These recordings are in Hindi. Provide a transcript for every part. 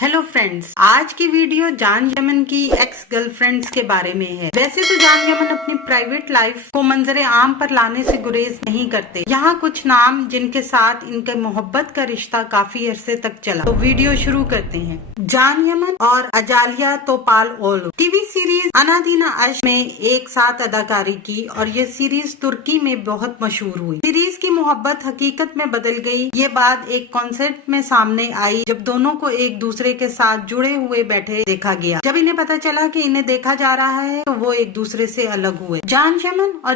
हेलो फ्रेंड्स, आज की वीडियो जान यमन की एक्स गर्लफ्रेंड्स के बारे में है। वैसे तो जान यमन अपनी प्राइवेट लाइफ को मंजरे आम पर लाने से गुरेज नहीं करते। यहाँ कुछ नाम जिनके साथ इनके मोहब्बत का रिश्ता काफी अरसे तक चला, तो वीडियो शुरू करते हैं। जान यमन और अजालिया तोपाल ओलू टीवी सीरीज अनादीना अश में एक साथ अदाकारी की और ये सीरीज तुर्की में बहुत मशहूर हुई। सीरीज की मोहब्बत हकीकत में बदल गई। ये बात एक कॉन्सर्ट में सामने आई जब दोनों को एक दूसरे के साथ जुड़े हुए बैठे देखा गया। जब इन्हें पता चला कि इन्हें देखा जा रहा है तो वो एक दूसरे से अलग हुए। जान यमन और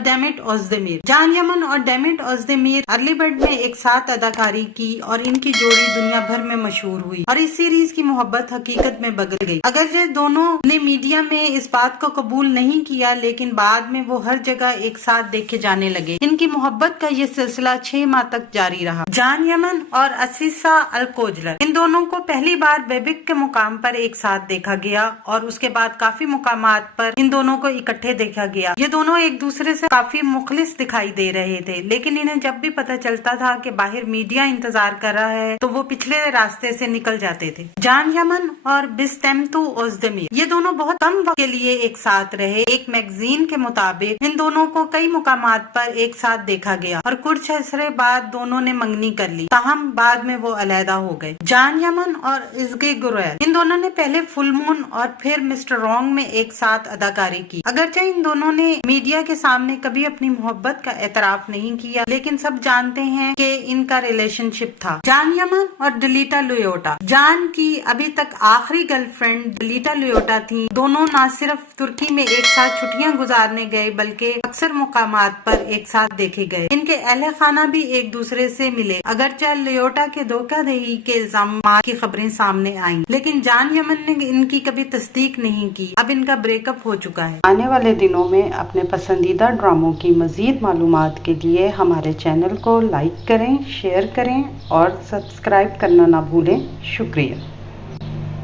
डेमिट ओज़देमिर अर्ली बर्ड में एक साथ अदाकारी की और इनकी जोड़ी दुनिया भर में मशहूर हुई और इस सीरीज की मोहब्बत हकीकत में बदल गई। अगरचे दोनों ने मीडिया में इस बात को कबूल नहीं किया, लेकिन बाद में वो हर जगह एक साथ देखे जाने लगे। इनकी मोहब्बत का ये सिलसिला 6 माह तक जारी रहा। जान यमन और असीसा अलकोजलर, इन दोनों को पहली बार बेबिक के मुकाम पर एक साथ देखा गया और उसके बाद काफी मुकामात पर इन दोनों को इकट्ठे देखा गया। ये दोनों एक दूसरे से काफी मुखलिस दिखाई दे रहे थे, लेकिन इन्हें जब भी पता चलता था कि बाहर मीडिया इंतजार कर रहा है तो वो पिछले रास्ते से निकल जाते थे। जान यमन और बिस्तेमतु ओज़देमिर, ये दोनों बहुत कम वक्त के लिए एक साथ रहे। एक मैगजीन के मुताबिक इन दोनों को कई मुकामात पर एक साथ देखा गया और कुछ अरसे बाद दोनों ने मंगनी कर ली, ताहम बाद में वो अलहदा हो गए। जान यमन और इज़गे गुरैल, इन दोनों ने पहले फुल मून और फिर मिस्टर रॉन्ग में एक साथ अदाकारी की। अगरचे इन दोनों ने मीडिया के सामने कभी अपनी मोहब्बत का एतराफ नहीं किया, लेकिन सब जानते हैं कि इनका रिलेशनशिप था। जान यमन और डिलीटा लुयोटा, जान की अभी तक आखिरी गर्लफ्रेंड डिलीटा लुयोटा थी। दोनों न सिर्फ तुर्की में एक साथ छुट्टियां गुजारने गए बल्कि अक्सर मुकामात पर एक साथ देखे गए। इनके अहले खाना भी एक दूसरे से मिले। अगरचे लुयोटा के धोखाधड़ी के इल्जाम की खबरें सामने आई, लेकिन जान यमन ने इनकी कभी तस्दीक नहीं की। अब इनका ब्रेकअप हो चुका है। आने वाले दिनों में अपने पसंदीदा ड्रामों की मजीद मालूमात के लिए हमारे चैनल को लाइक करें, शेयर करें और सब्सक्राइब करना ना भूलें। शुक्रिया।